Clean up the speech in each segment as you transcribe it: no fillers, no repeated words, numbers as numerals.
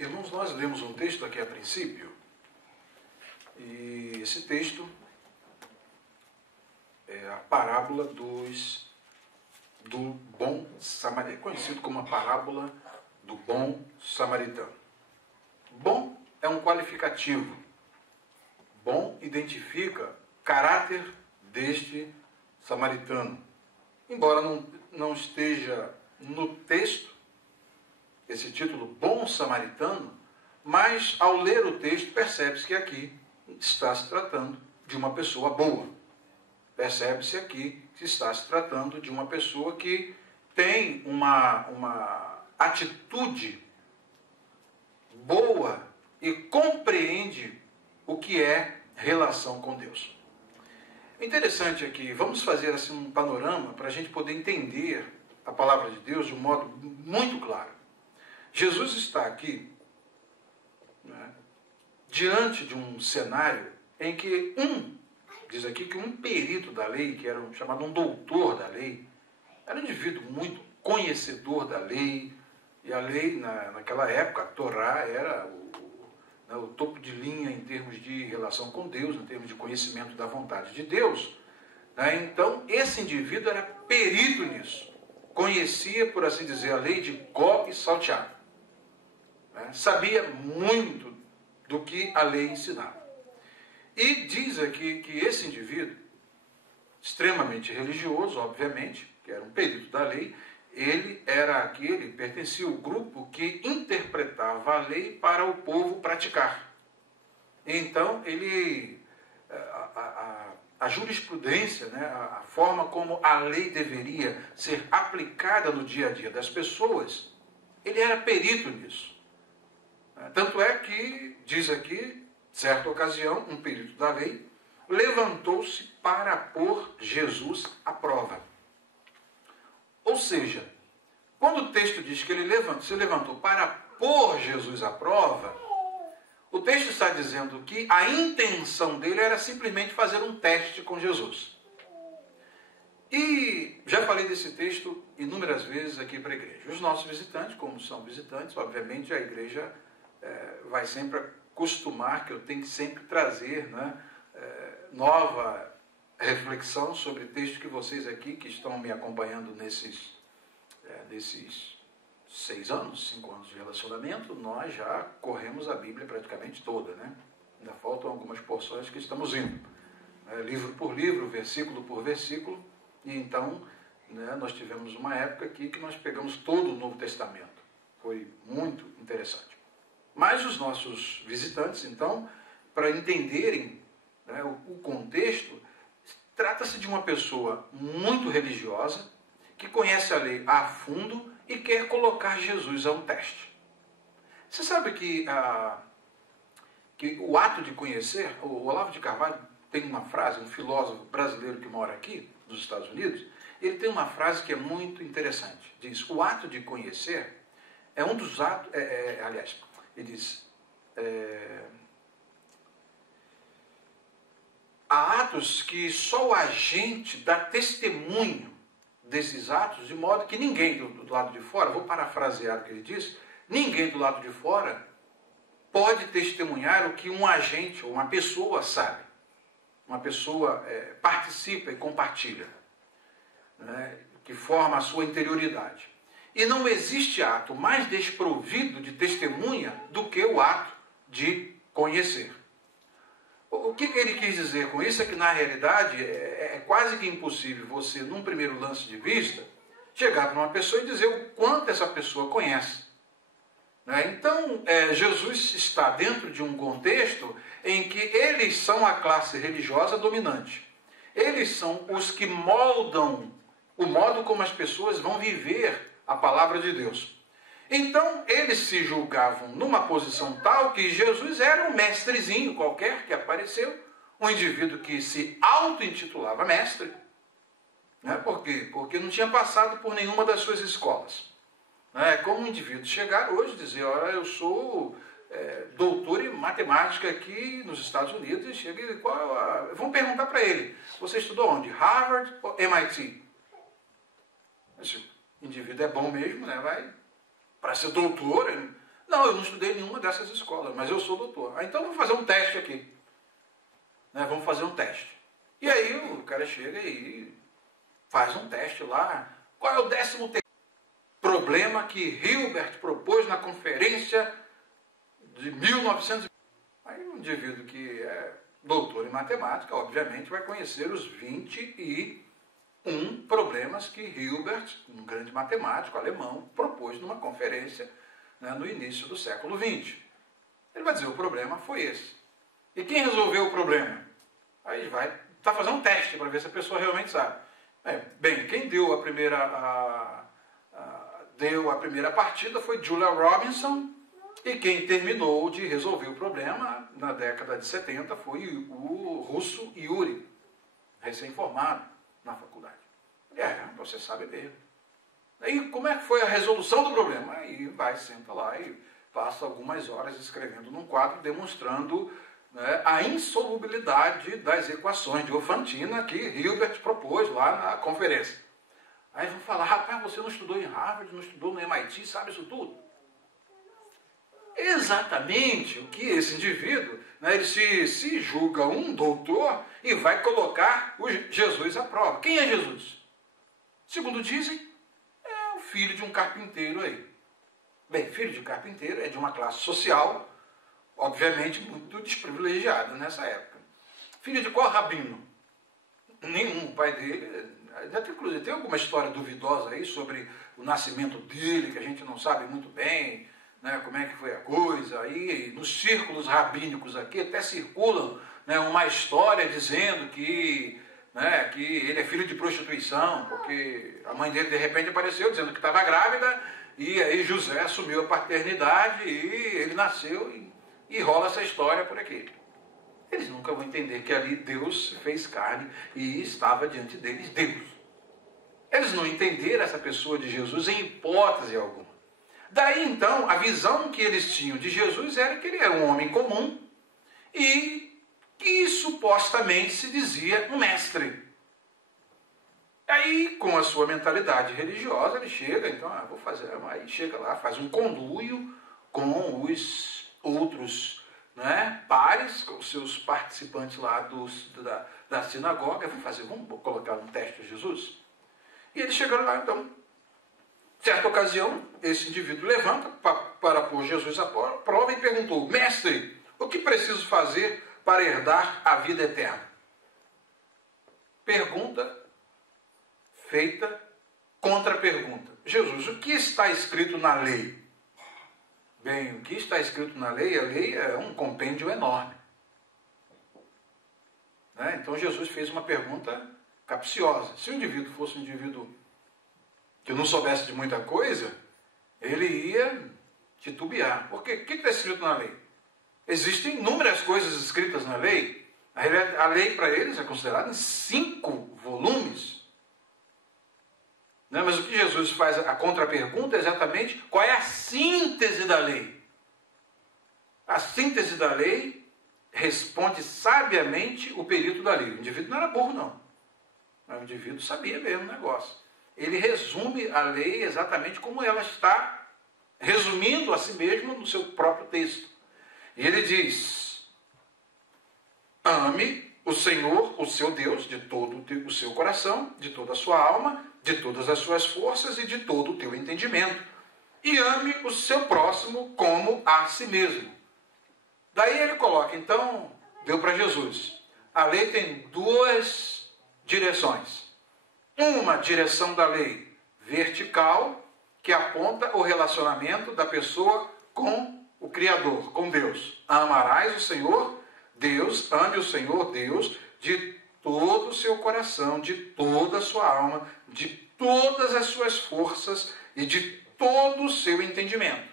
Irmãos, nós lemos um texto aqui a princípio, e esse texto é a parábola do bom samaritano, conhecido como a parábola do bom samaritano. Bom é um qualificativo. Bom identifica caráter deste samaritano. Embora não esteja no texto, esse título, Bom Samaritano, mas ao ler o texto percebe-se que aqui está se tratando de uma pessoa boa. Percebe-se aqui que está se tratando de uma pessoa que tem uma atitude boa e compreende o que é relação com Deus. Interessante aqui, vamos fazer assim um panorama para a gente poder entender a palavra de Deus de um modo muito claro. Jesus está aqui, né, diante de um cenário em que diz aqui que um perito da lei, que era chamado um doutor da lei, era um indivíduo muito conhecedor da lei, e a lei naquela época, a Torá, era o topo de linha em termos de relação com Deus, em termos de conhecimento da vontade de Deus. Então, esse indivíduo era perito nisso. Conhecia, por assim dizer, a lei de có e salteado. Sabia muito do que a lei ensinava. E diz aqui que esse indivíduo, extremamente religioso, obviamente, que era um perito da lei, ele pertencia ao grupo que interpretava a lei para o povo praticar. Então, a jurisprudência, né, a forma como a lei deveria ser aplicada no dia a dia das pessoas, ele era perito nisso. Tanto é que, diz aqui, certa ocasião, um perito da lei levantou-se para pôr Jesus à prova. Ou seja, quando o texto diz que ele se levantou para pôr Jesus à prova, o texto está dizendo que a intenção dele era simplesmente fazer um teste com Jesus. E já falei desse texto inúmeras vezes aqui para a igreja. Os nossos visitantes, como são visitantes, obviamente a igreja vai sempre acostumar que eu tenho que sempre trazer, né, nova reflexão sobre textos que vocês aqui, que estão me acompanhando nesses 5 anos de relacionamento, nós já corremos a Bíblia praticamente toda, né? Ainda faltam algumas porções que estamos indo, livro por livro, versículo por versículo, e então, né, nós tivemos uma época aqui que nós pegamos todo o Novo Testamento. Foi muito interessante. Mas os nossos visitantes, então, para entenderem, né, o contexto, trata-se de uma pessoa muito religiosa, que conhece a lei a fundo e quer colocar Jesus a um teste. Você sabe que o ato de conhecer, o Olavo de Carvalho tem uma frase, um filósofo brasileiro que mora aqui, nos Estados Unidos, ele tem uma frase que é muito interessante. Diz, o ato de conhecer é um dos atos, ele diz, há atos que só o agente dá testemunho desses atos, de modo que ninguém do lado de fora, vou parafrasear o que ele diz, ninguém do lado de fora pode testemunhar o que um agente ou uma pessoa sabe. Uma pessoa participa e compartilha, né, que forma a sua interioridade. E não existe ato mais desprovido de testemunha do que o ato de conhecer. O que ele quis dizer com isso é que, na realidade, é quase que impossível você, num primeiro lance de vista, chegar para uma pessoa e dizer o quanto essa pessoa conhece. Então, Jesus está dentro de um contexto em que eles são a classe religiosa dominante. Eles são os que moldam o modo como as pessoas vão viver a palavra de Deus. Então, eles se julgavam numa posição tal que Jesus era um mestrezinho qualquer que apareceu, um indivíduo que se auto-intitulava mestre. Por quê? Porque não tinha passado por nenhuma das suas escolas. É como um indivíduo chegar hoje e dizer, olha, eu sou doutor em matemática aqui nos Estados Unidos, e chega e vão perguntar para ele, você estudou onde? Harvard ou MIT? Esse indivíduo é bom mesmo, né? Vai para ser doutor? Não, Não, eu não estudei em nenhuma dessas escolas, mas eu sou doutor. Ah, então vamos fazer um teste aqui. Né? Vamos fazer um teste. E aí o cara chega e faz um teste lá. Qual é o 13º problema que Hilbert propôs na conferência de 1900? Aí um indivíduo que é doutor em matemática, obviamente, vai conhecer os 21 problemas que Hilbert, um grande matemático alemão, propôs numa conferência, né, no início do século XX. Ele vai dizer, o problema foi esse. E quem resolveu o problema? Aí vai fazer um teste para ver se a pessoa realmente sabe. Bem, quem deu a primeira partida foi Julia Robinson, e quem terminou de resolver o problema na década de 70 foi o russo Yuri, recém-formado na faculdade. Você sabe mesmo. Aí como é que foi a resolução do problema? Aí vai, senta lá e passa algumas horas escrevendo num quadro, demonstrando, né, a insolubilidade das equações de Diofantina que Hilbert propôs lá na conferência. Aí vão falar, rapaz, você não estudou em Harvard, não estudou no MIT, sabe isso tudo? Exatamente o que esse indivíduo, né, ele se julga um doutor e vai colocar Jesus à prova. Quem é Jesus? Segundo dizem, é o filho de um carpinteiro aí. Bem, filho de carpinteiro é de uma classe social, obviamente, muito desprivilegiada nessa época. Filho de qual rabino? Nenhum. O pai dele, inclusive, tem alguma história duvidosa aí sobre o nascimento dele, que a gente não sabe muito bem, né, como é que foi a coisa. Aí, nos círculos rabínicos aqui, até circulam, né, uma história dizendo que ele é filho de prostituição, porque a mãe dele, de repente, apareceu dizendo que estava grávida, e aí José assumiu a paternidade, e ele nasceu, e rola essa história por aqui. Eles nunca vão entender que ali Deus fez carne e estava diante deles Deus. Eles não entenderam essa pessoa de Jesus em hipótese alguma. Daí então, a visão que eles tinham de Jesus era que ele era um homem comum e que supostamente se dizia um mestre. Aí, com a sua mentalidade religiosa, ele chega, então, vou fazer, aí chega lá, faz um conluio com os outros, né, pares, com os seus participantes lá da sinagoga. Vamos colocar um teste a Jesus? E eles chegaram lá, então, certa ocasião, esse indivíduo levanta para pôr Jesus à prova e perguntou, mestre, o que preciso fazer para herdar a vida eterna? Pergunta feita contra pergunta. Jesus, o que está escrito na lei? Bem, o que está escrito na lei? A lei é um compêndio enorme. Né? Então Jesus fez uma pergunta capciosa. Se o indivíduo fosse um indivíduo que não soubesse de muita coisa, ele ia titubear. Porque o que está escrito na lei? Existem inúmeras coisas escritas na lei. A lei para eles é considerada em 5 volumes. Né? Mas o que Jesus faz, a contrapergunta, é exatamente qual é a síntese da lei. A síntese da lei responde sabiamente o perito da lei. O indivíduo não era burro, não. O indivíduo sabia mesmo o negócio. Ele resume a lei exatamente como ela está resumindo a si mesmo no seu próprio texto. E ele diz, ame o Senhor, o seu Deus, de todo o seu coração, de toda a sua alma, de todas as suas forças e de todo o teu entendimento. E ame o seu próximo como a si mesmo. Daí ele coloca, então, deu para Jesus. A lei tem 2 direções. Uma direção da lei vertical, que aponta o relacionamento da pessoa com o Criador, com Deus. Amarás o Senhor Deus, ame o Senhor Deus de todo o seu coração, de toda a sua alma, de todas as suas forças e de todo o seu entendimento.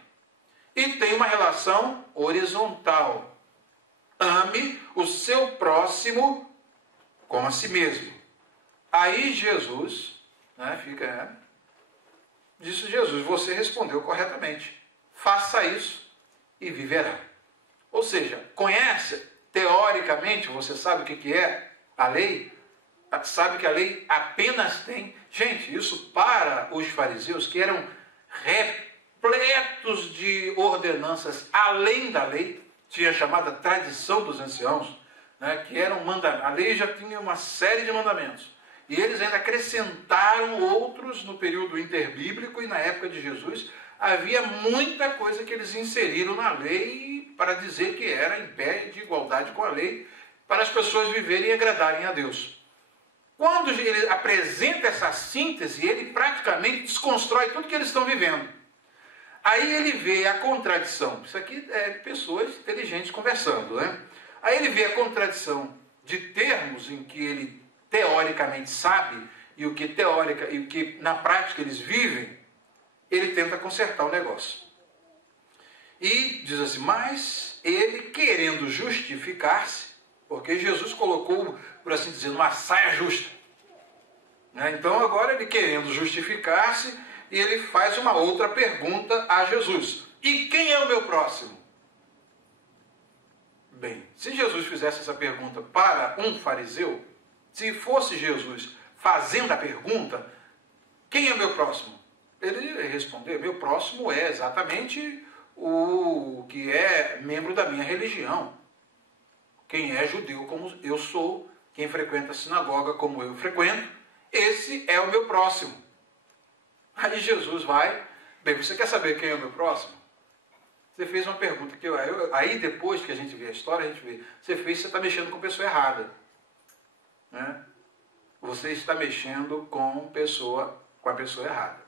E tem uma relação horizontal. Ame o seu próximo como a si mesmo. Aí Jesus, disse Jesus, você respondeu corretamente. Faça isso e viverá. Ou seja, conhece, teoricamente, você sabe o que é a lei? Sabe que a lei apenas tem... Gente, isso para os fariseus que eram pletos de ordenanças além da lei, tinha a chamada tradição dos anciãos, né, que eram mandamentos. A lei já tinha uma série de mandamentos. E eles ainda acrescentaram outros no período interbíblico, e na época de Jesus havia muita coisa que eles inseriram na lei para dizer que era em pé de igualdade com a lei, para as pessoas viverem e agradarem a Deus. Quando ele apresenta essa síntese, ele praticamente desconstrói tudo que eles estão vivendo. Aí ele vê a contradição. Isso aqui é pessoas inteligentes conversando, né? Aí ele vê a contradição de termos em que ele teoricamente sabe e o que na prática eles vivem. Ele tenta consertar o negócio. E diz assim, mas ele querendo justificar-se, porque Jesus colocou, por assim dizer, uma saia justa. Né? Então agora ele querendo justificar-se, e ele faz uma outra pergunta a Jesus. E quem é o meu próximo? Bem, se Jesus fizesse essa pergunta para um fariseu, se fosse Jesus fazendo a pergunta, quem é o meu próximo? Ele ia responder, meu próximo é exatamente o que é membro da minha religião. Quem é judeu como eu sou, quem frequenta a sinagoga como eu frequento, esse é o meu próximo. Aí Jesus vai, bem, você quer saber quem é o meu próximo? Você fez uma pergunta que aí depois que a gente vê a história, a gente vê, você está mexendo com a pessoa errada. Né? Você está mexendo com a pessoa errada.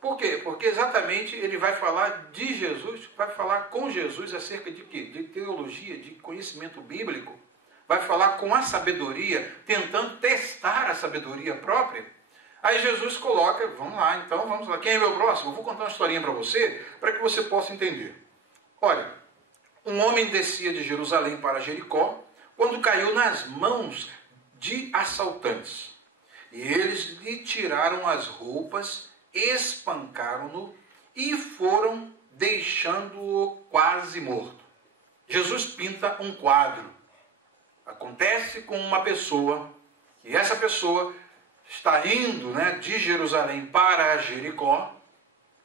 Por quê? Porque exatamente ele vai falar de Jesus, vai falar com Jesus acerca de quê? De teologia, de conhecimento bíblico. Vai falar com a sabedoria, tentando testar a sabedoria própria. Aí Jesus coloca, vamos lá, quem é meu próximo? Eu vou contar uma historinha para você possa entender. Olha, um homem descia de Jerusalém para Jericó, quando caiu nas mãos de assaltantes. E eles lhe tiraram as roupas, espancaram-no e foram deixando-o quase morto. Jesus pinta um quadro. Acontece com uma pessoa, e essa pessoa está indo, né, de Jerusalém para Jericó,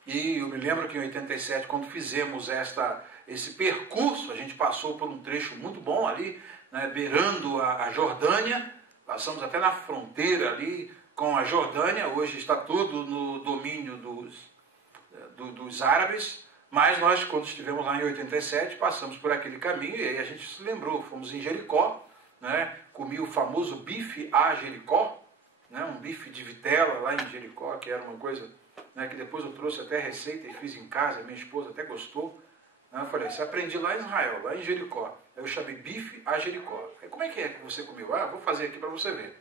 e eu me lembro que em 87, quando fizemos esse percurso, a gente passou por um trecho muito bom ali, né, beirando a Jordânia, passamos até na fronteira ali com a Jordânia, hoje está tudo no domínio dos árabes, mas nós, quando estivemos lá em 87, passamos por aquele caminho, e aí a gente se lembrou, fomos em Jericó, né, comi o famoso bife a Jericó, né, um bife de vitela lá em Jericó, que era uma coisa, né, que depois eu trouxe até receita e fiz em casa, minha esposa até gostou. Né, eu falei, você aprendi lá em Israel, lá em Jericó. Aí eu chamei bife a Jericó. Aí, como é que você comeu? Ah, vou fazer aqui para você ver.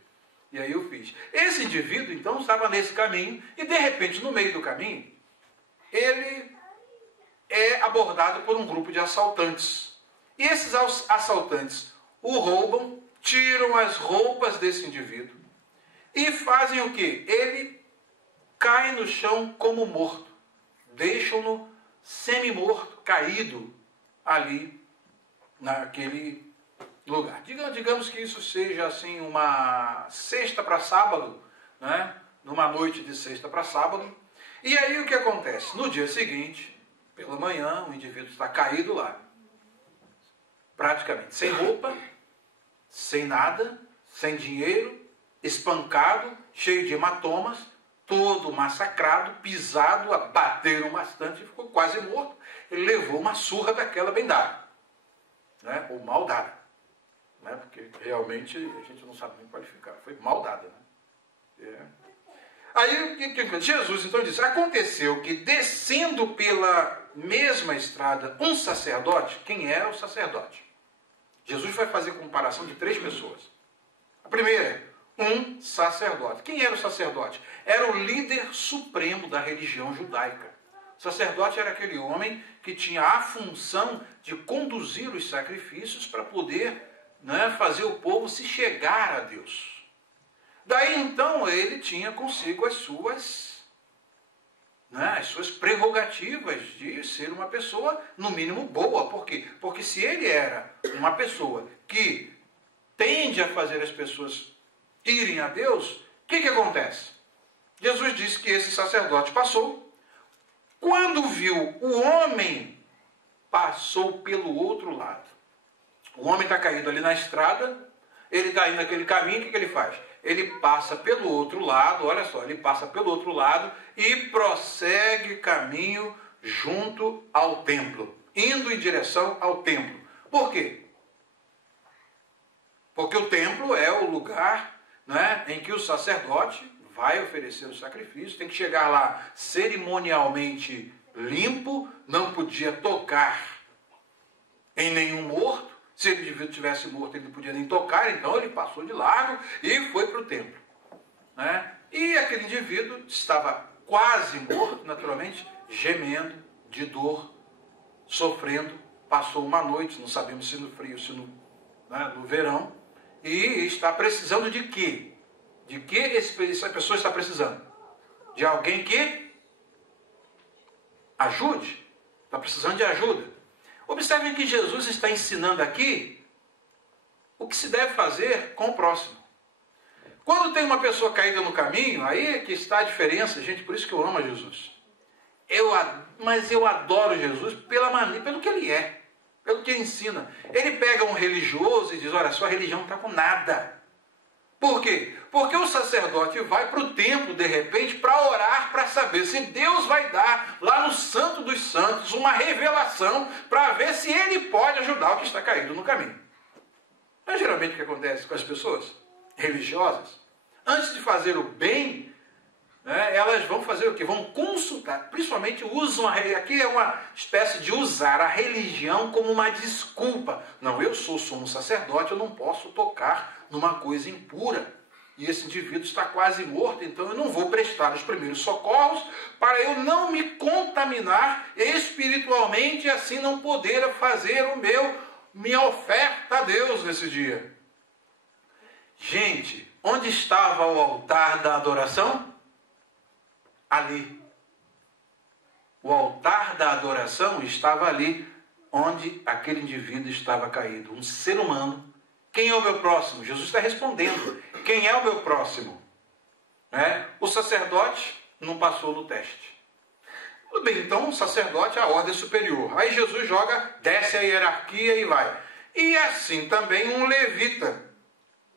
E aí eu fiz. Esse indivíduo, então, estava nesse caminho, e de repente, no meio do caminho, ele é abordado por um grupo de assaltantes. E esses assaltantes o roubam, tiram as roupas desse indivíduo, e fazem o quê? Ele cai no chão como morto. Deixam-no semi-morto, caído ali naquele lugar. Digamos que isso seja assim uma sexta para sábado, né? Numa noite de sexta para sábado. E aí o que acontece? No dia seguinte, pela manhã, o indivíduo está caído lá. Praticamente sem roupa, sem nada, sem dinheiro, espancado, cheio de hematomas, todo massacrado, pisado, bateram bastante e ficou quase morto. Ele levou uma surra daquela bem dada, né? Ou mal dada, né? Porque realmente a gente não sabe nem qualificar, foi mal dada, né? Aí Jesus então diz, aconteceu que descendo pela mesma estrada um sacerdote, quem era o sacerdote? Jesus vai fazer comparação de 3 pessoas. A primeira, um sacerdote. Quem era o sacerdote? Era o líder supremo da religião judaica. O sacerdote era aquele homem que tinha a função de conduzir os sacrifícios para poder, né, fazer o povo se chegar a Deus. Daí então ele tinha consigo as suas prerrogativas de ser uma pessoa, no mínimo, boa. Por quê? Porque se ele era uma pessoa que tende a fazer as pessoas irem a Deus, o que acontece? Jesus disse que esse sacerdote passou, Quando viu o homem, passou pelo outro lado. O homem está caído ali na estrada, ele está indo naquele caminho, o que ele faz? Ele passa pelo outro lado, olha só, ele passa pelo outro lado e prossegue caminho junto ao templo, indo em direção ao templo. Por quê? Porque o templo é o lugar, né, em que o sacerdote vai oferecer o sacrifício, tem que chegar lá cerimonialmente limpo, não podia tocar em nenhum morto. Se ele tivesse morto, ele não podia nem tocar, então ele passou de largo e foi para o templo. Né? E aquele indivíduo estava quase morto, naturalmente, gemendo de dor, sofrendo, passou uma noite, não sabemos se no frio, se no verão, e está precisando de quê? De que essa pessoa está precisando? De alguém que ajude. Está precisando de ajuda. Observem que Jesus está ensinando aqui o que se deve fazer com o próximo. Quando tem uma pessoa caída no caminho, aí é que está a diferença, gente, por isso que eu amo a Jesus. Mas eu adoro Jesus pelo que ele é, pelo que ele ensina. Ele pega um religioso e diz, olha, sua religião não está com nada. Por quê? Porque o sacerdote vai para o templo, de repente, para orar, para saber se Deus vai dar, lá no Santo dos Santos, uma revelação para ver se ele pode ajudar o que está caído no caminho. Não é geralmente o que acontece com as pessoas religiosas? Antes de fazer o bem, né, elas vão fazer o quê? Vão consultar, principalmente usam, aqui é uma espécie de usar a religião como uma desculpa. Não, eu sou sumo sacerdote, eu não posso tocar numa coisa impura. E esse indivíduo está quase morto, então eu não vou prestar os primeiros socorros para eu não me contaminar espiritualmente e assim não poder fazer minha oferta a Deus nesse dia. Gente, onde estava o altar da adoração? Ali. O altar da adoração estava ali, onde aquele indivíduo estava caído. Um ser humano. Quem é o meu próximo? Jesus está respondendo. Quem é o meu próximo? O sacerdote não passou no teste. Tudo bem, então o sacerdote é a ordem superior. Aí Jesus desce a hierarquia e vai. E assim também um levita,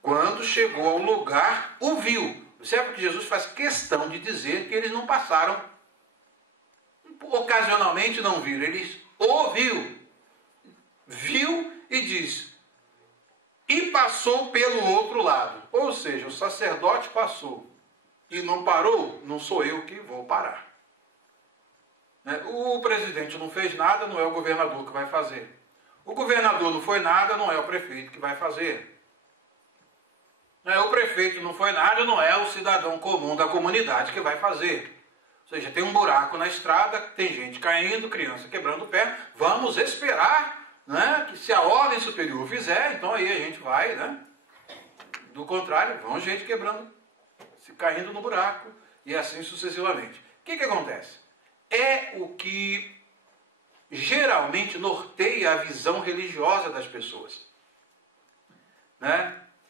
quando chegou ao lugar, o viu. Observe que Jesus faz questão de dizer que eles não passaram. Ocasionalmente não viram, eles ouviu. Viu e diz, e passou pelo outro lado. Ou seja, o sacerdote passou e não parou, não sou eu que vou parar. O presidente não fez nada, não é o governador que vai fazer. O governador não foi nada, não é o prefeito que vai fazer. O prefeito não foi nada, não é o cidadão comum da comunidade que vai fazer. Ou seja, tem um buraco na estrada, tem gente caindo, criança quebrando o pé. Vamos esperar, que se a ordem superior fizer, então aí a gente vai, Do contrário, vão gente quebrando, se caindo no buraco e assim sucessivamente. O que acontece? É o que geralmente norteia a visão religiosa das pessoas.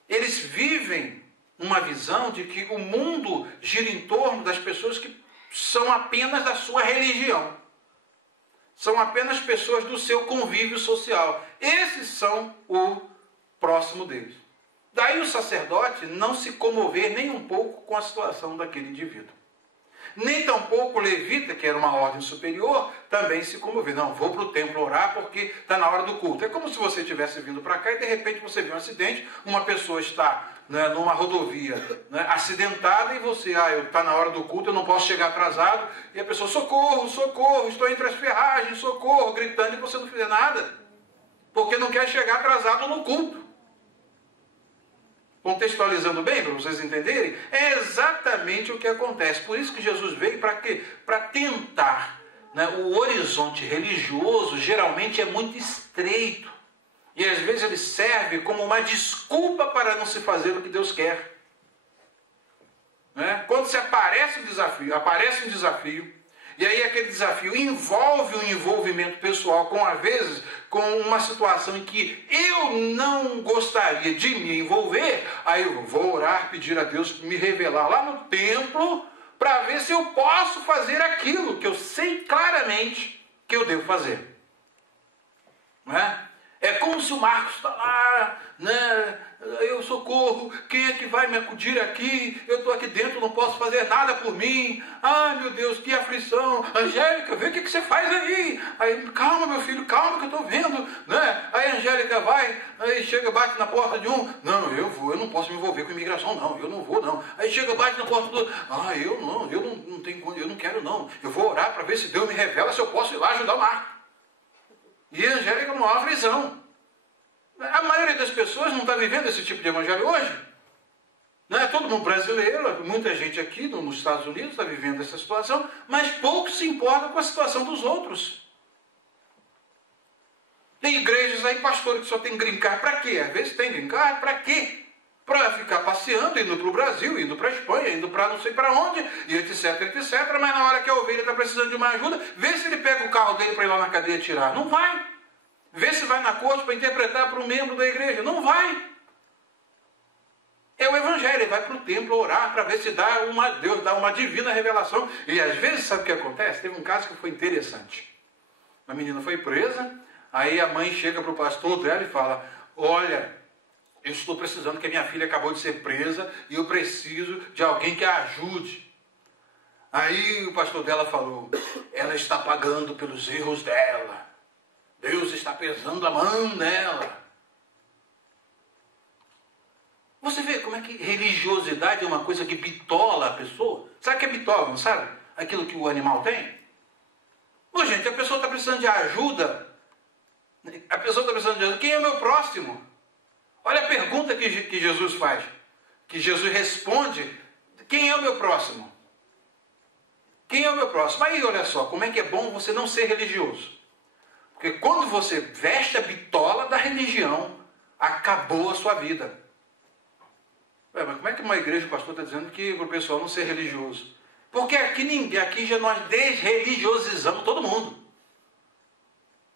Eles vivem uma visão de que o mundo gira em torno das pessoas que são apenas da sua religião. São apenas pessoas do seu convívio social. Esses são o próximo deles. Daí o sacerdote não se comover nem um pouco com a situação daquele indivíduo. Nem tampouco o levita, que era uma ordem superior, também se comover. Não, vou para o templo orar porque está na hora do culto. É como se você tivesse vindo para cá e de repente você vê um acidente, uma pessoa está numa rodovia acidentada e você, está na hora do culto, eu não posso chegar atrasado. E a pessoa, socorro, socorro, estou entre as ferragens, socorro, gritando e você não fizer nada. Porque não quer chegar atrasado no culto. Contextualizando bem, para vocês entenderem, é exatamente o que acontece. Por isso que Jesus veio para quê? Para tentar. O horizonte religioso geralmente é muito estreito. E às vezes ele serve como uma desculpa para não se fazer o que Deus quer. Quando se aparece um desafio, e aí aquele desafio envolve um envolvimento pessoal, às vezes com uma situação em que eu não gostaria de me envolver, aí eu vou orar, pedir a Deus me revelar lá no templo, para ver se eu posso fazer aquilo que eu sei claramente que eu devo fazer. Não é? É como se o Marcos está lá, né? Eu socorro, quem é que vai me acudir aqui? Eu estou aqui dentro, não posso fazer nada por mim. Ai, meu Deus, que aflição. Angélica, vê o que você faz aí. Aí, calma, meu filho, calma que eu estou vendo. Né? Aí a Angélica vai, aí chega, bate na porta de um. Não, eu não posso me envolver com imigração, não. Eu não vou, não. Aí chega, bate na porta do outro. Ah, eu não quero, não. Eu vou orar para ver se Deus me revela se eu posso ir lá ajudar o Marcos. E a Angélica é uma aflição. A maioria das pessoas não está vivendo esse tipo de evangelho hoje. Não é todo mundo brasileiro, muita gente aqui nos Estados Unidos está vivendo essa situação, mas poucos se importam com a situação dos outros. Tem igrejas aí, pastor, que só tem green card. Para quê? Às vezes tem green card, para quê? Para ficar passeando, indo para o Brasil, indo para a Espanha, indo para não sei para onde, e etc, etc. Mas na hora que a ovelha está precisando de uma ajuda, vê se ele pega o carro dele para ir lá na cadeia tirar. Não vai. Vê se vai na corte para interpretar para um membro da igreja. Não vai. É o evangelho. Ele vai para o templo orar para ver se Deus dá uma divina revelação. E às vezes, sabe o que acontece? Teve um caso que foi interessante. A menina foi presa, aí a mãe chega para o pastor dela e fala: olha, eu estou precisando que a minha filha acabou de ser presa e eu preciso de alguém que a ajude. Aí o pastor dela falou: ela está pagando pelos erros dela. Deus está pesando a mão nela. Você vê como é que religiosidade é uma coisa que bitola a pessoa? Sabe o que é bitola, não sabe? Aquilo que o animal tem? Ô, gente, a pessoa está precisando de ajuda. A pessoa está precisando de ajuda. Quem é o meu próximo? Olha a pergunta que Jesus faz. Que Jesus responde: quem é o meu próximo? Quem é o meu próximo? Aí, olha só, como é que é bom você não ser religioso. Porque quando você veste a bitola da religião, acabou a sua vida. Ué, mas como é que uma igreja, o pastor está dizendo que para o pessoal não ser religioso? Porque aqui já nós desreligiosizamos todo mundo.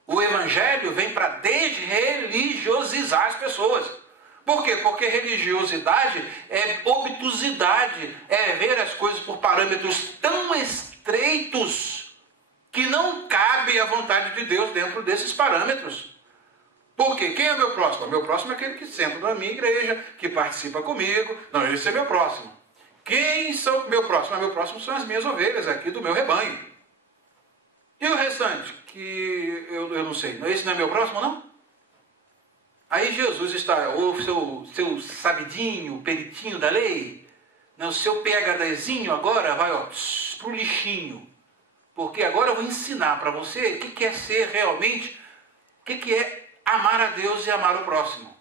O evangelho vem para desreligiosizar as pessoas. Por quê? Porque religiosidade é obtusidade, é ver as coisas por parâmetros tão estreitos que não cabe a vontade de Deus dentro desses parâmetros. Por quê? Quem é meu próximo? Meu próximo é aquele que senta na minha igreja, que participa comigo. Não, esse é meu próximo. Quem são meu próximo? Meu próximo são as minhas ovelhas aqui do meu rebanho. E o restante? Que eu não sei. Esse não é meu próximo, não? Aí Jesus está, o seu sabidinho, peritinho da lei, o seu PHDzinho agora vai para o lixinho. Porque agora eu vou ensinar para você o que é ser realmente, o que é amar a Deus e amar o próximo.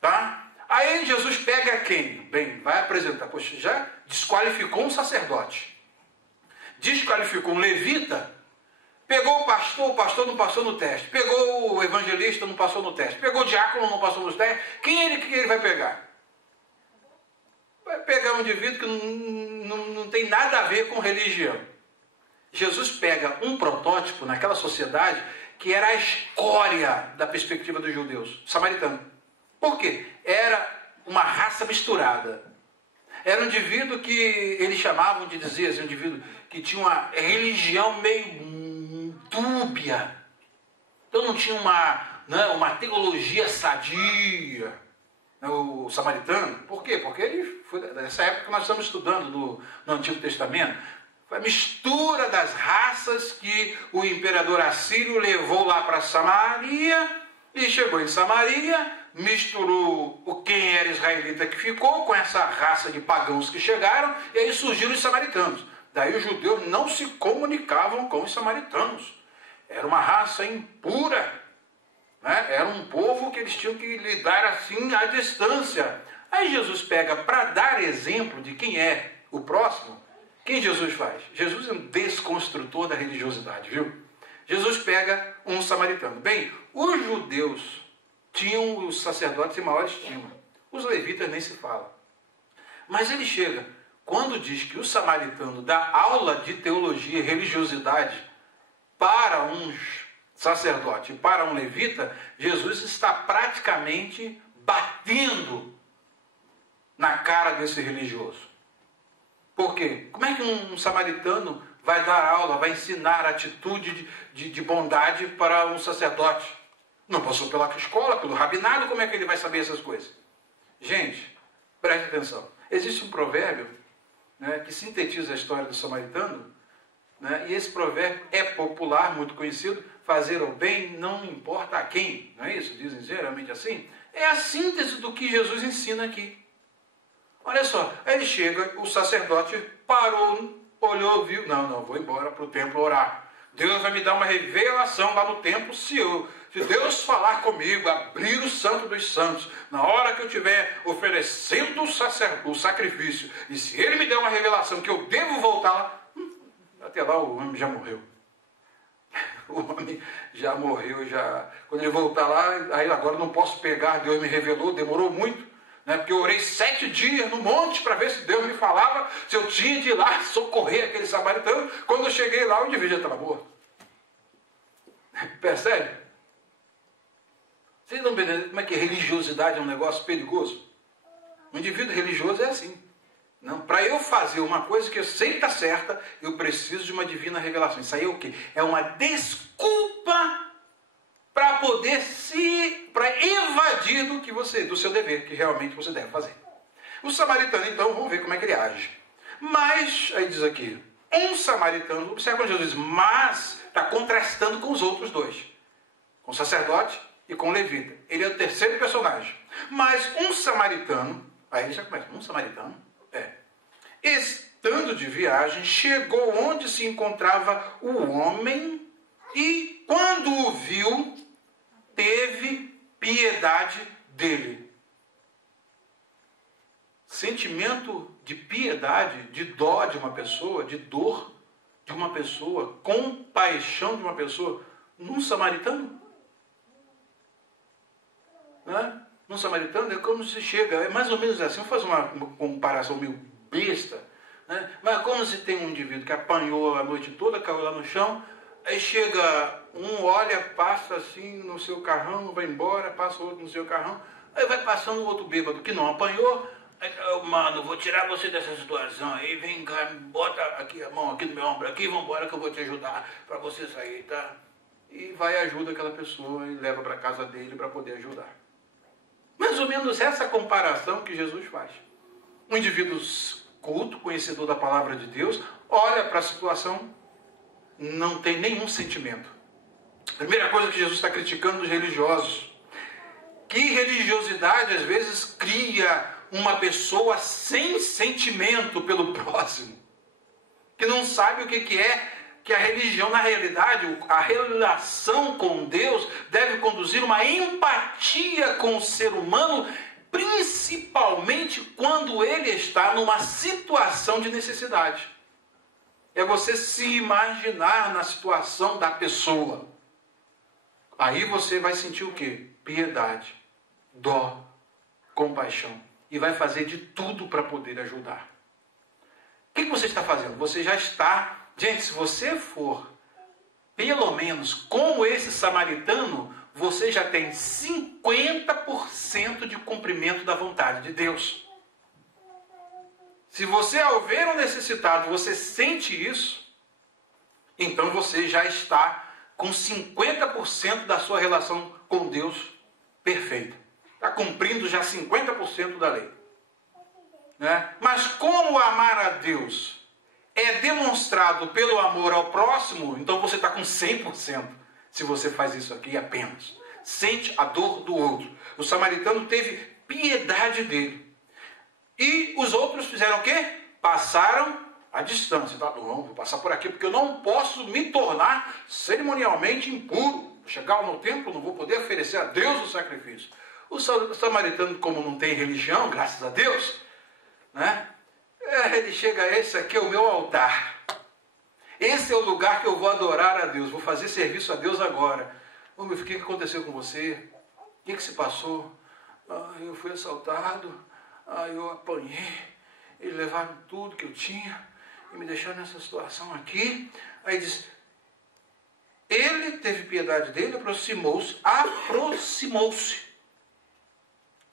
Tá? Aí Jesus pega quem? Bem, vai apresentar. Poxa, já desqualificou um sacerdote. Desqualificou um levita. Pegou o pastor não passou no teste. Pegou o evangelista, não passou no teste. Pegou o diácono, não passou no teste. Quem ele vai pegar? Vai pegar um indivíduo que não tem nada a ver com religião. Jesus pega um protótipo naquela sociedade que era a escória da perspectiva dos judeus, samaritano. Por quê? Era uma raça misturada. Era um indivíduo que eles chamavam de dizer, assim, um indivíduo que tinha uma religião meio dúbia. Então não tinha uma teologia sadia. O samaritano. Por quê? Porque ele foi nessa época que nós estamos estudando no Antigo Testamento. Foi a mistura das raças que o imperador assírio levou lá para Samaria, e chegou em Samaria, misturou quem era israelita que ficou com essa raça de pagãos que chegaram, e aí surgiram os samaritanos. Daí os judeus não se comunicavam com os samaritanos. Era uma raça impura. Né? Era um povo que eles tinham que lidar assim à distância. Aí Jesus pega para dar exemplo de quem é o próximo. Quem Jesus faz? Jesus é um desconstrutor da religiosidade, viu? Jesus pega um samaritano. Bem, os judeus tinham os sacerdotes em maior estima. Os levitas nem se fala. Mas ele chega, quando diz que o samaritano dá aula de teologia e religiosidade para um sacerdote e para um levita, Jesus está praticamente batendo na cara desse religioso. Por quê? Como é que um samaritano vai dar aula, vai ensinar atitude de bondade para um sacerdote? Não passou pela escola, pelo rabinado, como é que ele vai saber essas coisas? Gente, preste atenção. Existe um provérbio, né, que sintetiza a história do samaritano, né, e esse provérbio é popular, muito conhecido: fazer o bem não importa a quem. Não é isso? Dizem geralmente assim. É a síntese do que Jesus ensina aqui. Olha só, aí ele chega, o sacerdote parou, olhou, viu: não, vou embora para o templo orar. Deus vai me dar uma revelação lá no templo se Deus falar comigo, abrir o santo dos santos, na hora que eu estiver oferecendo o sacrifício, e se ele me der uma revelação que eu devo voltar lá, até lá o homem já morreu. O homem já morreu, já. Quando ele voltar lá, aí agora não posso pegar, Deus me revelou, demorou muito, né? Porque eu orei 7 dias no monte para ver se Deus me falava, se eu tinha de ir lá socorrer aquele samaritano. Quando eu cheguei lá, o indivíduo já estava morto. Percebe? Vocês não entendem como é que religiosidade é um negócio perigoso? Um indivíduo religioso é assim. Não, para eu fazer uma coisa que eu sei que está certa, eu preciso de uma divina revelação. Isso aí é o quê? É uma desculpa para poder para evadir do seu dever, que realmente você deve fazer. O samaritano, então, vamos ver como é que ele age. Mas, aí diz aqui, um samaritano, observa quando Jesus diz, mas está contrastando com os outros dois, com o sacerdote e com o levita. Ele é o terceiro personagem. Mas um samaritano, aí ele já começa, um samaritano, estando de viagem, chegou onde se encontrava o homem e, quando o viu, teve piedade dele. Sentimento de piedade, de dó de uma pessoa, de dor de uma pessoa, compaixão de uma pessoa, num samaritano? Né? Num samaritano é como se chega, é mais ou menos assim, vou fazer uma comparação meio besta, né? Mas como se tem um indivíduo que apanhou a noite toda, caiu lá no chão, aí chega um, olha, passa assim no seu carrão, vai embora, passa outro no seu carrão, aí vai passando um outro bêbado que não apanhou, aí, mano, vou tirar você dessa situação aí, vem cá, bota aqui a mão aqui no meu ombro, aqui, vamos embora que eu vou te ajudar para você sair, tá? E vai e ajuda aquela pessoa e leva para casa dele para poder ajudar. Mais ou menos essa comparação que Jesus faz. Um indivíduo culto, conhecedor da palavra de Deus, olha para a situação, não tem nenhum sentimento. Primeira coisa que Jesus está criticando dos religiosos. Que religiosidade às vezes cria uma pessoa sem sentimento pelo próximo. Que não sabe o que é que a religião, na realidade, a relação com Deus deve conduzir uma empatia com o ser humano, principalmente quando ele está numa situação de necessidade. É você se imaginar na situação da pessoa. Aí você vai sentir o quê? Piedade, dó, compaixão. E vai fazer de tudo para poder ajudar. O que você está fazendo? Você já está... Gente, se você for, pelo menos, como esse samaritano, você já tem 50% de cumprimento da vontade de Deus. Se você, ao ver um necessitado, você sente isso, então você já está com 50% da sua relação com Deus perfeita. Está cumprindo já 50% da lei. Né? Mas como amar a Deus é demonstrado pelo amor ao próximo, então você está com 100%, se você faz isso aqui apenas. Sente a dor do outro. O samaritano teve piedade dele. E os outros fizeram o quê? Passaram a distância. Tá? Não, vou passar por aqui, porque eu não posso me tornar cerimonialmente impuro. Vou chegar no templo, não vou poder oferecer a Deus o sacrifício. O samaritano, como não tem religião, graças a Deus, né? Ele chega, esse aqui é o meu altar. Esse é o lugar que eu vou adorar a Deus. Vou fazer serviço a Deus agora. Ô, meu filho, o que aconteceu com você? O que se passou? Eu fui assaltado. Eu apanhei. Eles levaram tudo que eu tinha e me deixaram nessa situação aqui. Aí diz, ele teve piedade dele, aproximou-se.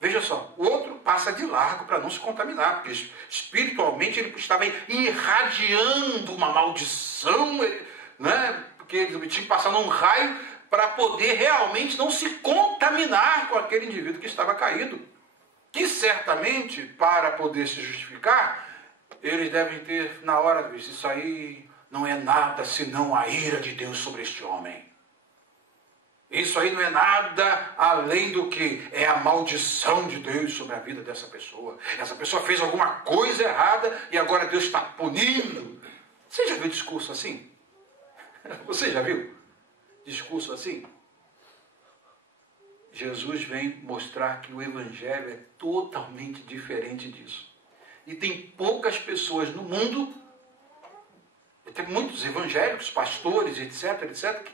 Veja só, o outro passa de largo para não se contaminar, porque espiritualmente ele estava irradiando uma maldição, né? Porque ele tinha que passar num raio para poder realmente não se contaminar com aquele indivíduo que estava caído. Que certamente, para poder se justificar, eles devem ter, na hora, visto, isso aí não é nada senão a ira de Deus sobre este homem. Isso aí não é nada além do que é a maldição de Deus sobre a vida dessa pessoa. Essa pessoa fez alguma coisa errada e agora Deus está punindo. Você já viu discurso assim? Você já viu discurso assim? Jesus vem mostrar que o Evangelho é totalmente diferente disso. E tem poucas pessoas no mundo, tem muitos evangélicos, pastores, etc., que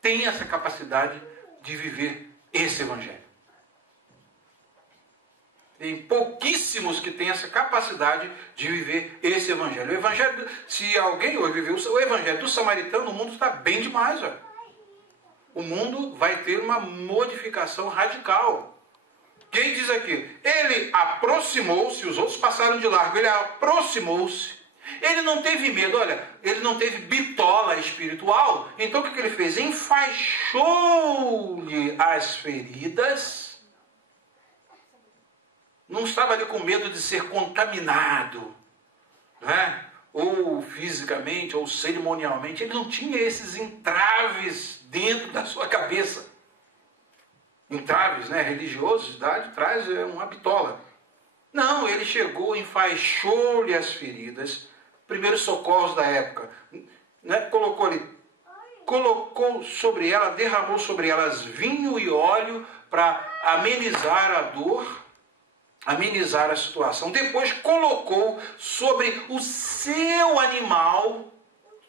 têm essa capacidade de viver esse Evangelho. Tem pouquíssimos que têm essa capacidade de viver esse Evangelho. O Evangelho, se alguém hoje viveu o Evangelho do samaritano, o mundo está bem demais, olha. O mundo vai ter uma modificação radical. Quem diz aqui? Ele aproximou-se, os outros passaram de largo, ele aproximou-se, ele não teve medo, olha, ele não teve bitola espiritual, então o que ele fez? Enfaixou-lhe as feridas, não estava ali com medo de ser contaminado, né? Ou fisicamente, ou cerimonialmente, ele não tinha esses entraves dentro da sua cabeça. Entraves, né? Religiosidade traz uma bitola. Não, ele chegou, enfaixou-lhe as feridas, primeiros socorros da época, né? Colocou sobre ela, derramou sobre elas vinho e óleo para amenizar a dor, amenizar a situação. Depois colocou sobre o seu animal,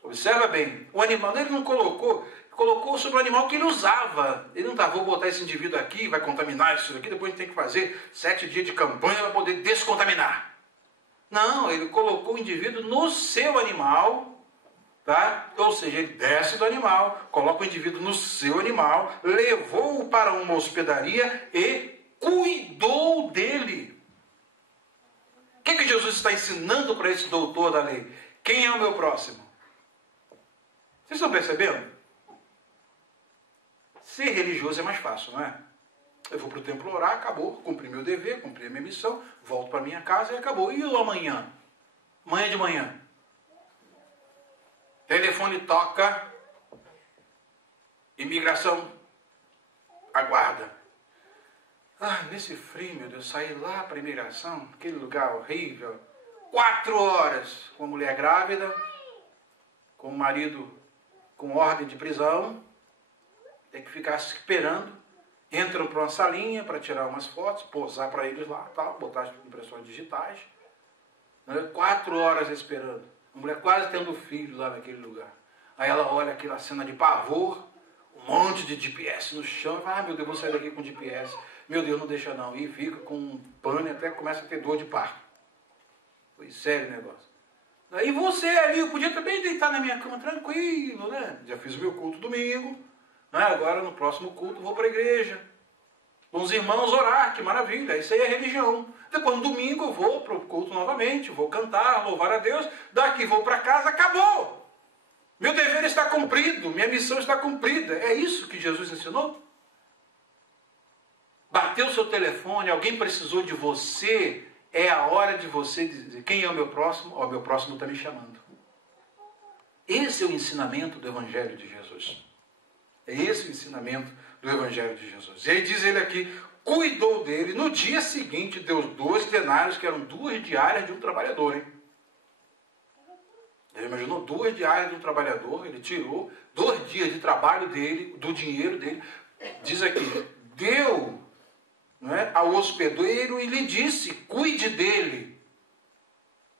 observa bem, o animal, ele não colocou sobre o animal que ele usava. Ele não estava, vou botar esse indivíduo aqui, vai contaminar isso aqui, depois a gente tem que fazer 7 dias de campanha para poder descontaminar. Não, ele colocou o indivíduo no seu animal, tá? Ou seja, ele desce do animal, coloca o indivíduo no seu animal, levou-o para uma hospedaria e cuidou dele. O que Jesus está ensinando para esse doutor da lei? Quem é o meu próximo? Vocês estão percebendo? Ser religioso é mais fácil, não é? Eu vou para o templo orar, acabou, cumpri meu dever, cumpri a minha missão, volto para minha casa e acabou. E o amanhã? Amanhã de manhã? Telefone toca, imigração, aguarda. Nesse frio, meu Deus, sair lá para a imigração, aquele lugar horrível, 4 horas com a mulher grávida, com o marido com ordem de prisão, tem que ficar esperando, entram para uma salinha para tirar umas fotos, posar para eles lá, tal, botar as impressões digitais, 4 horas esperando, a mulher quase tendo filho lá naquele lugar. Aí ela olha aquela cena de pavor, um monte de GPS no chão, e fala, meu Deus, vou sair daqui com GPS, meu Deus, não deixa não, e fica com um pano e até começa a ter dor de parto. Foi sério o negócio. E você ali, eu podia também deitar na minha cama tranquilo, né? Já fiz o meu culto domingo, né? Agora no próximo culto vou para a igreja, com os irmãos orar, que maravilha, isso aí é religião. Depois no domingo eu vou para o culto novamente, vou cantar, louvar a Deus, daqui vou para casa, acabou. Meu dever está cumprido, minha missão está cumprida. É isso que Jesus ensinou? Bateu o seu telefone, alguém precisou de você, é a hora de você dizer, quem é o meu próximo? O meu próximo está me chamando. Esse é o ensinamento do Evangelho de Jesus. É esse o ensinamento do Evangelho de Jesus. E aí diz ele aqui, cuidou dele, no dia seguinte deu 2 denários, que eram 2 diárias de um trabalhador, hein? Ele imaginou 2 diárias de um trabalhador, ele tirou 2 dias de trabalho dele, do dinheiro dele, diz aqui, deu, não é, ao hospedeiro e lhe disse, cuide dele.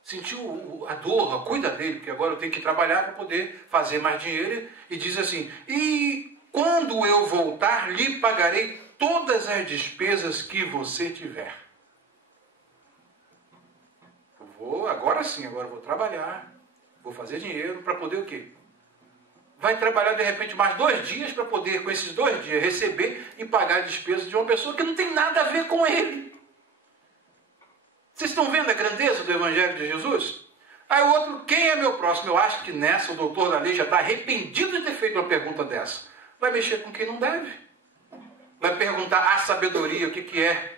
Sentiu a dor, cuida dele, porque agora eu tenho que trabalhar para poder fazer mais dinheiro. E diz assim, e quando eu voltar, lhe pagarei todas as despesas que você tiver. Agora sim, agora eu vou trabalhar, vou fazer dinheiro para poder o quê? Vai trabalhar de repente mais 2 dias para poder, com esses 2 dias, receber e pagar a despesa de uma pessoa que não tem nada a ver com ele. Vocês estão vendo a grandeza do Evangelho de Jesus? Aí o outro, quem é meu próximo? Eu acho que nessa o doutor da lei já está arrependido de ter feito uma pergunta dessa. Vai mexer com quem não deve. Vai perguntar a sabedoria, o que é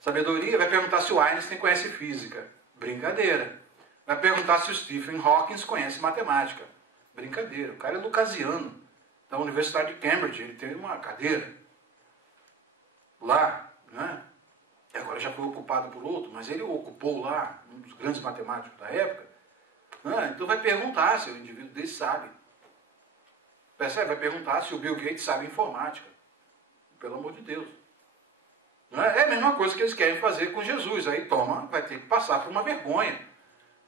sabedoria? Vai perguntar se o Einstein conhece física. Brincadeira. Vai perguntar se o Stephen Hawking conhece matemática. Brincadeira. O cara é lucasiano, da Universidade de Cambridge. Ele tem uma cadeira lá, né? Agora já foi ocupado por outro, mas ele ocupou lá, um dos grandes matemáticos da época. Então vai perguntar se o indivíduo desse sabe. Percebe? Vai perguntar se o Bill Gates sabe informática. Pelo amor de Deus. É a mesma coisa que eles querem fazer com Jesus. Aí vai ter que passar por uma vergonha.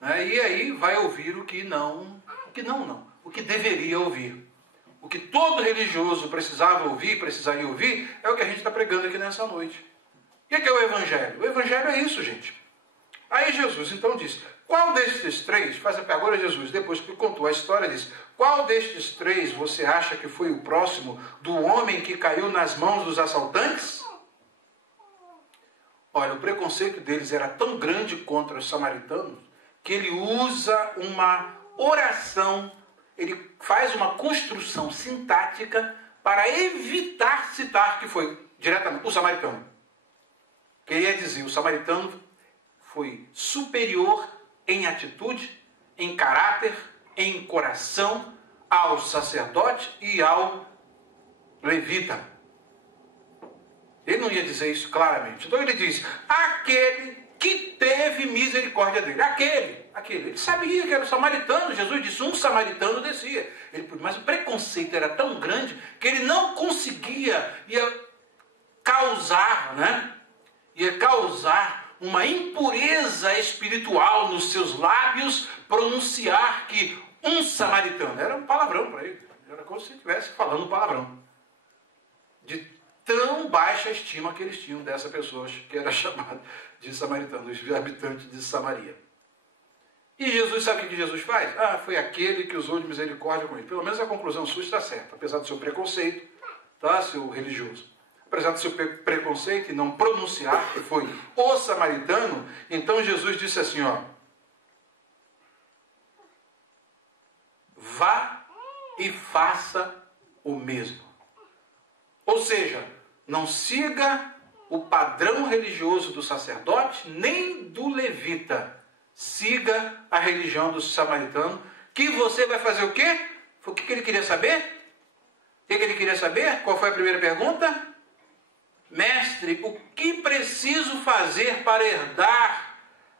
E aí vai ouvir o que deveria ouvir. O que todo religioso precisava ouvir, precisaria ouvir, é o que a gente está pregando aqui nessa noite. O que é o Evangelho? O Evangelho é isso, gente. Aí Jesus então disse, qual destes três, agora Jesus, depois que contou a história, disse, qual destes três você acha que foi o próximo do homem que caiu nas mãos dos assaltantes? Olha, o preconceito deles era tão grande contra os samaritanos, que ele usa uma oração, ele faz uma construção sintática para evitar citar que foi diretamente o samaritano. Queria dizer, o samaritano foi superior em atitude, em caráter, em coração ao sacerdote e ao levita. Ele não ia dizer isso claramente. Então ele diz, aquele que teve misericórdia dele. Aquele. Ele sabia que era o samaritano. Jesus disse, um samaritano descia. Mas o preconceito era tão grande que ele não conseguia, ia causar uma impureza espiritual nos seus lábios, pronunciar que um samaritano, era um palavrão para ele, era como se ele estivesse falando palavrão, de tão baixa estima que eles tinham dessa pessoa, que era chamada de samaritano, os habitantes de Samaria. E Jesus, sabe o que Jesus faz? Foi aquele que usou de misericórdia com ele. Pelo menos a conclusão sua está certa, apesar do seu preconceito, tá, seu religioso. Apesar do seu preconceito e não pronunciar que foi o samaritano, então Jesus disse assim, vá e faça o mesmo. Ou seja, não siga o padrão religioso do sacerdote, nem do levita. Siga a religião do samaritano, que você vai fazer o quê? O que ele queria saber? O que ele queria saber? Qual foi a primeira pergunta? Mestre, o que preciso fazer para herdar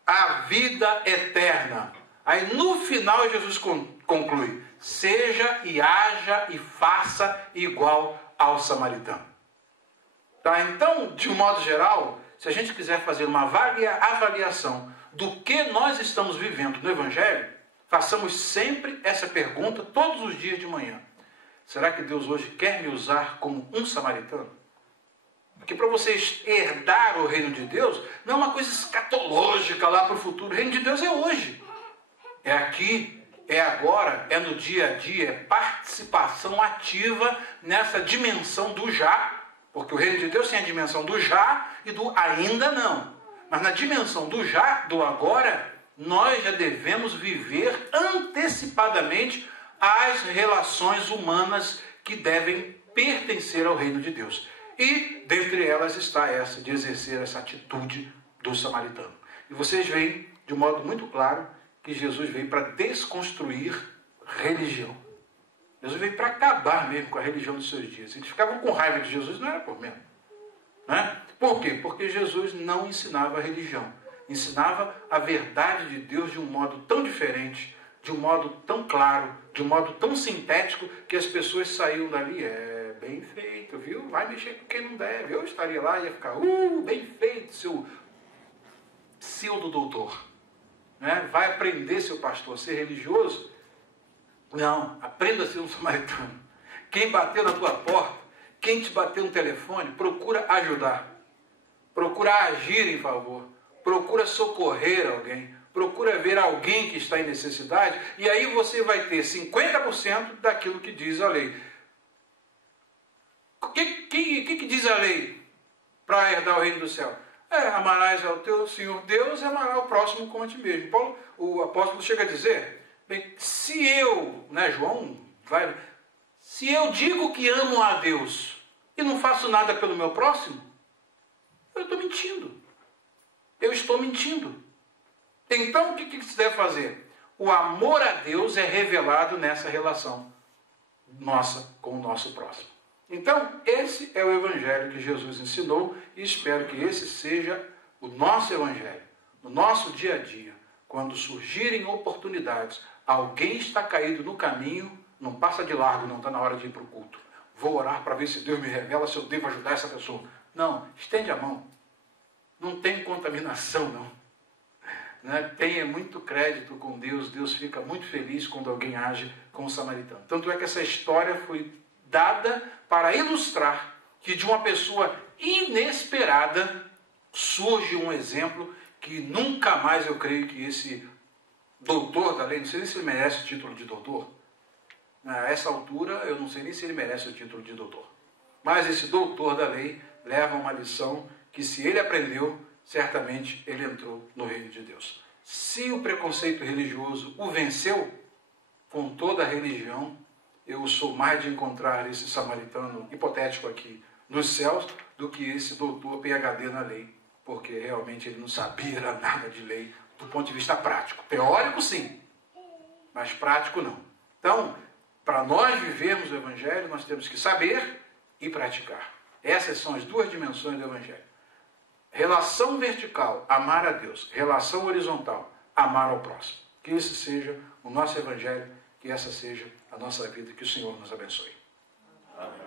a vida eterna? Aí no final Jesus conclui, seja e haja e faça igual ao samaritano. Tá? Então, de um modo geral, se a gente quiser fazer uma avaliação do que nós estamos vivendo no Evangelho, façamos sempre essa pergunta todos os dias de manhã. Será que Deus hoje quer me usar como um samaritano? Porque para vocês herdar o reino de Deus, não é uma coisa escatológica lá para o futuro. O reino de Deus é hoje. É aqui, é agora, é no dia a dia, é participação ativa nessa dimensão do já. Porque o reino de Deus tem a dimensão do já e do ainda não. Mas na dimensão do já, do agora, nós já devemos viver antecipadamente as relações humanas que devem pertencer ao reino de Deus. E dentre elas está essa de exercer essa atitude do samaritano. E vocês veem de um modo muito claro que Jesus veio para desconstruir religião. Jesus veio para acabar mesmo com a religião dos seus dias. Eles ficavam com raiva de Jesus, não era por menos. Né? Por quê? Porque Jesus não ensinava a religião. Ensinava a verdade de Deus de um modo tão diferente, de um modo tão claro, de um modo tão sintético, que as pessoas saíam dali, bem feito, viu? Vai mexer com quem não deve. Eu estaria lá e ia ficar, bem feito, seu pseudo-doutor. Né? Vai aprender, seu pastor, a ser religioso? Não, aprenda a ser um samaritano. Quem bateu na tua porta, quem te bateu no telefone, procura ajudar. Procura agir em favor. Procura socorrer alguém. Procura ver alguém que está em necessidade. E aí você vai ter 50% daquilo que diz a lei. O que diz a lei para herdar o reino do céu? Amarás ao teu Senhor Deus e amarás ao próximo como a ti mesmo. O apóstolo chega a dizer, bem, se eu, João, se eu digo que amo a Deus e não faço nada pelo meu próximo, eu estou mentindo. Eu estou mentindo. Então, o que se deve fazer? O amor a Deus é revelado nessa relação nossa com o nosso próximo. Então, esse é o evangelho que Jesus ensinou e espero que esse seja o nosso evangelho, no nosso dia a dia. Quando surgirem oportunidades, alguém está caído no caminho, não passa de largo, não está na hora de ir para o culto. Vou orar para ver se Deus me revela se eu devo ajudar essa pessoa. Não, estende a mão. Não tem contaminação, não. Tenha muito crédito com Deus. Deus fica muito feliz quando alguém age com o samaritano. Tanto é que essa história foi dada para ilustrar que de uma pessoa inesperada surge um exemplo que nunca mais eu creio que esse doutor da lei, não sei nem se ele merece o título de doutor. A essa altura eu não sei nem se ele merece o título de doutor. Mas esse doutor da lei leva uma lição que, se ele aprendeu, certamente ele entrou no reino de Deus. Se o preconceito religioso o venceu, com toda a religião, eu sou mais de encontrar esse samaritano hipotético aqui nos céus do que esse doutor PhD na lei, porque realmente ele não sabia nada de lei do ponto de vista prático. Teórico, sim, mas prático, não. Então, para nós vivermos o Evangelho, nós temos que saber e praticar. Essas são as duas dimensões do Evangelho. Relação vertical, amar a Deus. Relação horizontal, amar ao próximo. Que esse seja o nosso Evangelho, que essa seja a nossa vida. Que o Senhor nos abençoe. Amém.